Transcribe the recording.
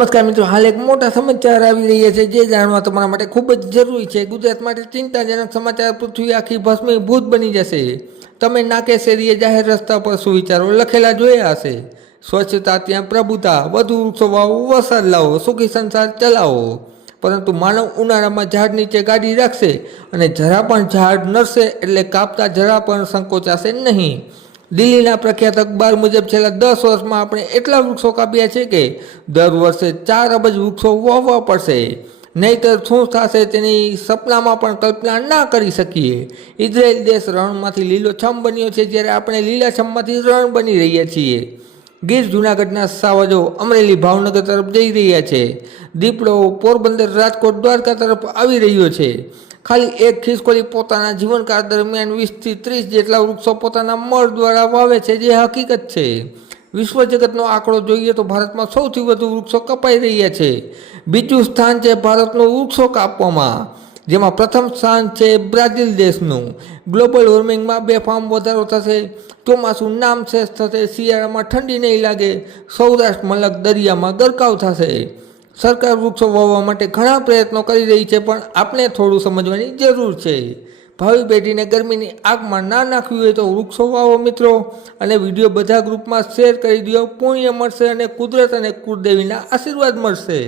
નમસ્કાર મિત્રો, હાલ એક મોટા સમાચાર આવી રહ્યા છે જે જાણવા તમારા માટે ખૂબ જ જરૂરી છે. ગુજરાત માટે ચિંતાજનક સમાચાર પૃથ્વી આખી ભસ્મીભૂત બની જશે. તમે નાકે શેરીએ જાહેર રસ્તા પર સુવિચારો લખેલા જોયા હશે. સ્વચ્છતા ત્યાં પ્રભુતા, વધુ વૃક્ષો વાવો, વરસાદ લાવો, સુખી સંસાર ચલાવો. પરંતુ માનવ ઉનાળામાં ઝાડ નીચે ગાડી રાખશે અને જરા પણ ઝાડ નરશે એટલે કાપતા જરા પણ સંકોચાશે નહીં. દિલ્હીના પ્રખ્યાત અખબાર મુજબ છેલ્લા દસ વર્ષમાં આપણે એટલા વૃક્ષો કાપ્યા છે કે દર વર્ષે ચાર અબજ વૃક્ષો વાવવા પડશે. નહીતર શું થશે તેની સપનામાં પણ કલ્પના ના કરી શકીએ. ઇઝરાયેલ દેશ રણમાંથી લીલોછમ બન્યો છે જ્યારે આપણે લીલાછમમાંથી રણ બની રહ્યા છીએ. ગીર જૂનાગઢના સાવજો અમરેલી ભાવનગર તરફ જઈ રહ્યા છે. દીપડો પોરબંદર રાજકોટ દ્વારકા તરફ આવી રહ્યો છે. ખાલી એક ખિસકોલી પોતાના જીવનકાળ દરમિયાન વીસથી ત્રીસ જેટલા વૃક્ષો પોતાના મળ દ્વારા વાવે છે જે હકીકત છે. વિશ્વ જગતનો આંકડો જોઈએ તો ભારતમાં સૌથી વધુ વૃક્ષો કપાઈ રહ્યા છે. બીજું સ્થાન છે ભારતનું વૃક્ષો કાપવામાં. જેમાં પ્રથમ સ્થાન છે બ્રાઝિલ દેશનું. ગ્લોબલ વોર્મિંગમાં બેફામ વધારો થશે. ચોમાસું નામ શેષ થશે. શિયાળામાં ઠંડી નહીં લાગે. સૌરાષ્ટ્ર મલક દરિયામાં ગરકાવ થશે. સરકાર વૃક્ષો વાવવા માટે ઘણા પ્રયત્નો કરી રહી છે, પણ આપણે થોડું સમજવાની જરૂર છે. ભાવિ પેઢીને ગરમીની આગમાં ના નાખવી હોય તો વૃક્ષો વાવો મિત્રો. અને વીડિયો બધા ગ્રુપમાં શેર કરી દો. પુણ્ય મળશે અને કુદરત અને કુળદેવીના આશીર્વાદ મળશે.